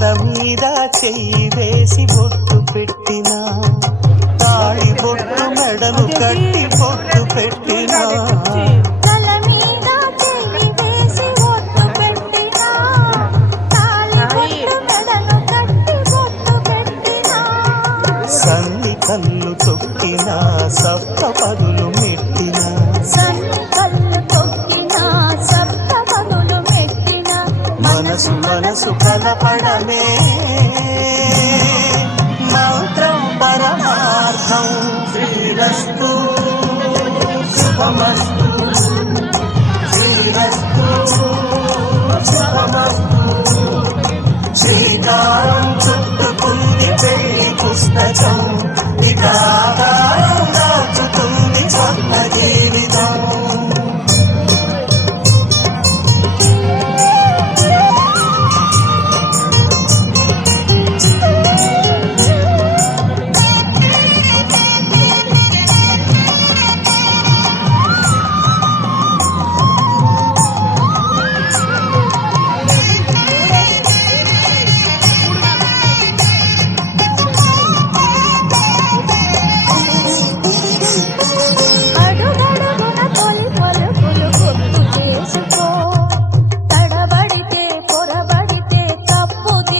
తల మీద చెయ్యి వేసి బొట్టు పెట్టినా, తాళి బొట్టు మెడలు కట్టి బొట్టు పెట్టినా, సన్ని కళ్ళు తొక్కినా సప్త పదులు మెట్టినా, మనసు మనసు కలపడమే మంత్రం పరమార్థం. శ్రీరస్తు శుభమస్తు, శ్రీరస్తు శుభమస్తు. శ్రీకారం చుట్టుకుంది పెళ్లి పుస్తకం, ఇక ఆకారం దాచుతుంది స్వప్న జీవితం.